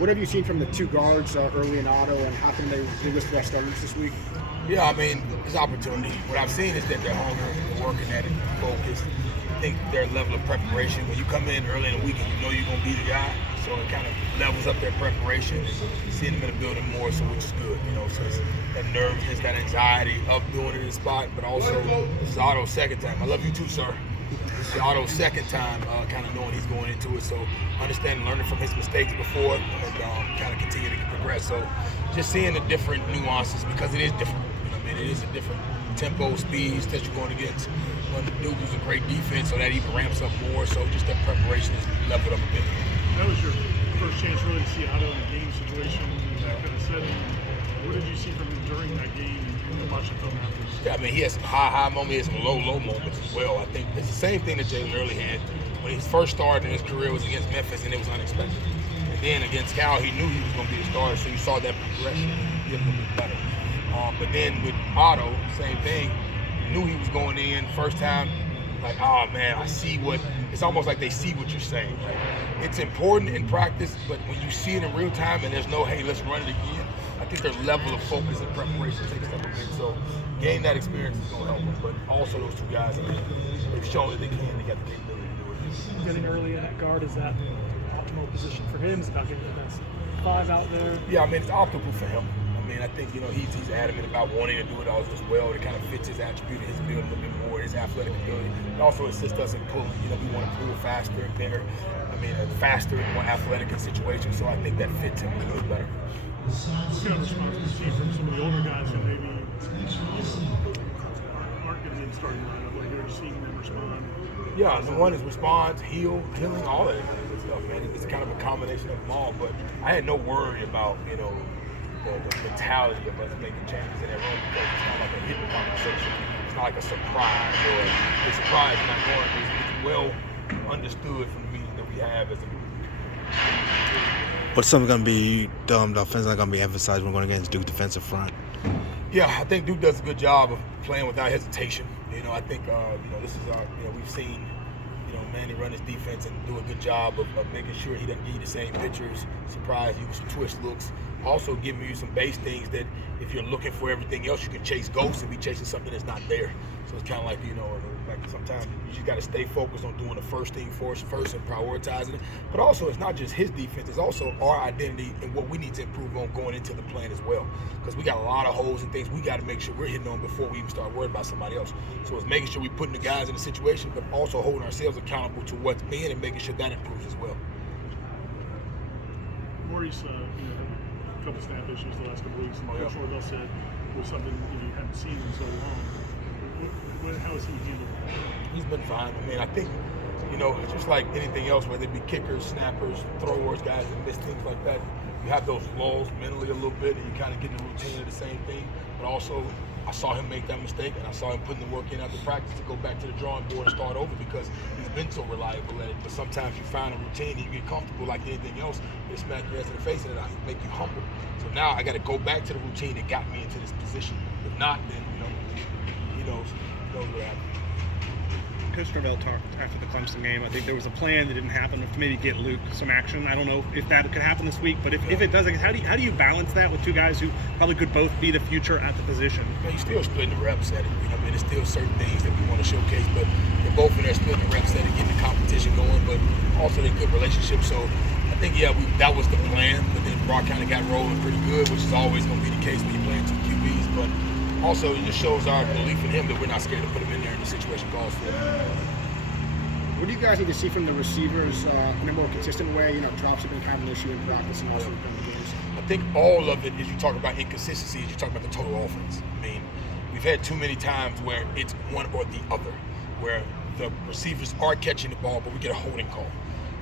What have you seen from the two guards, Early and Otto, and how can they list their starters this week? Yeah, I mean, it's opportunity. What I've seen is that they're hungry, they're working at it, focused. I think their level of preparation, when you come in early in the week and you know you're going to be the guy, so it kind of levels up their preparation and seeing them in the building more, so which is good, so it's that nervousness, that anxiety of doing it in the spot, but also this is Otto's second time. I love you too, sir. This is Otto's second time kind of knowing he's going into it, so understanding, learning from his mistakes before and kind of continue to progress. So just seeing the different nuances, because it is different. It is a different tempo, speeds that you're going against. The Duke is a great defense, so that even ramps up more. So just that preparation is leveled up a bit. That was your first chance really to see Otto in a game situation in that kind of setting. What did you see from him during that game and watching film afterwards? Yeah, I mean, he has some high moments, he has some low moments as well. I think it's the same thing that Jaylen Early had when his first start in his career was against Memphis, and it was unexpected. And then against Cal, he knew he was going to be a starter, so you saw that progression get a little bit better. But then with Otto, same thing. Knew he was going in first time. Like, oh man, I see what. It's almost like they see what you're saying. Right? It's important in practice, but when you see it in real time and there's no, hey, let's run it again. I think their level of focus and preparation takes up a bit. So, gain that experience is going to help them. But also those two guys, I mean, they've shown that they can. They got the capability to do it. Getting early in that guard, is that the optimal position for him? Is it about getting the best five out there? Yeah, I mean, it's optimal for him. I mean, I think, he's adamant about wanting to do it all as well. It kind of fits his attribute, his build a little bit more, his athletic ability. It also assists us in pulling. We want to pull faster and bigger. I mean, faster and more athletic in situations. So I think that fits him a little better. What kind of response do you see from some of the older guys who maybe aren't going to be in the starting lineup? Like you're seeing them respond. Yeah, the one is response, healing, all that good stuff, man. It's kind of a combination of them all. But I had no worry about, the mentality of us making changes in that room, because it's not like a hidden conversation. It's not like a surprise or a surprise not going. It's well understood from the meeting that we have as a group. What's something going to be the offense going to be emphasized when we're going against Duke defensive front? Yeah, I think Duke does a good job of playing without hesitation. I think this is our we've seen Manny run his defense and do a good job of making sure he doesn't give you the same pictures, surprise you with some twist looks. Also giving you some base things that if you're looking for everything else, you can chase ghosts and be chasing something that's not there. So it's kind of like, like sometimes you just got to stay focused on doing the first thing first and prioritizing it. But also, it's not just his defense, it's also our identity and what we need to improve on going into the plan as well. Because we got a lot of holes and things we got to make sure we're hitting on before we even start worrying about somebody else. So it's making sure we're putting the guys in the situation, but also holding ourselves accountable to what's been and making sure that improves as well. Maurice, a couple snap issues the last couple weeks, and Coach Norvell said was something you hadn't seen in so long. How has he handled that? He's been fine. I mean, I think, just like anything else, whether it be kickers, snappers, throwers, guys that miss things like that, you have those lulls mentally a little bit, and you kind of get in the routine of the same thing. But also, I saw him make that mistake, and I saw him putting the work in after practice to go back to the drawing board and start over, because he's been so reliable at it. But sometimes you find a routine and you get comfortable like anything else, they smack your ass in the face and it'll make you humble. So now I got to go back to the routine that got me into this position. If not, then, he knows what happened. Coach Norvell talked after the Clemson game. I think there was a plan that didn't happen to maybe get Luke some action. I don't know if that could happen this week, but if it does, how do you balance that with two guys who probably could both be the future at the position? You're still splitting the reps at it. There's still certain things that we want to showcase, but they're both in there splitting the reps at it, getting the competition going, but also they're good relationships. So I think, that was the plan, but then Brock kind of got rolling pretty good, which is always going to be the case when you're playing two QBs, but also it just shows our belief in him that we're not scared to put him in there in the situation calls for him. What do you guys need to see from the receivers in a more consistent way? Drops have been kind of an issue in practice and also in the games. I think all of it, as you talk about inconsistency, you talk about the total offense. I mean, we've had too many times where it's one or the other, where the receivers are catching the ball, but we get a holding call.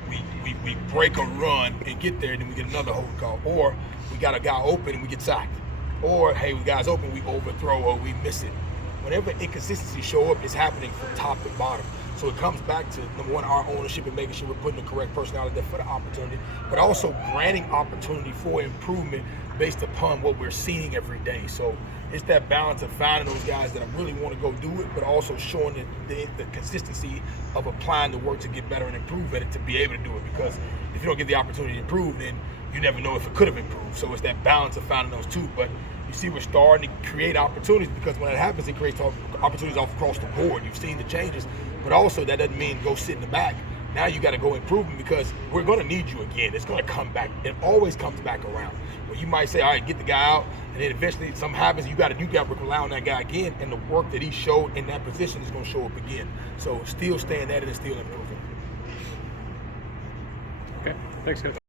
We break a run and get there, and then we get another holding call. Or we got a guy open and we get sacked. Or, hey, we guys open, we overthrow or we miss it. Whenever inconsistencies show up, it's happening from top to bottom. So it comes back to, number one, our ownership and making sure we're putting the correct personality there for the opportunity, but also granting opportunity for improvement based upon what we're seeing every day. So it's that balance of finding those guys that really want to go do it, but also showing the consistency of applying the work to get better and improve at it to be able to do it. Because if you don't get the opportunity to improve, then you never know if it could have improved. So it's that balance of finding those two. But you see we're starting to create opportunities, because when that happens, it creates opportunities all across the board. You've seen the changes, but also that doesn't mean go sit in the back. Now you got to go improve them, because we're going to need you again. It's going to come back. It always comes back around. Where you might say, all right, get the guy out, and then eventually something happens. You got to rely on that guy again, and the work that he showed in that position is going to show up again. So still staying at it and still improving. Okay, thanks, Coach.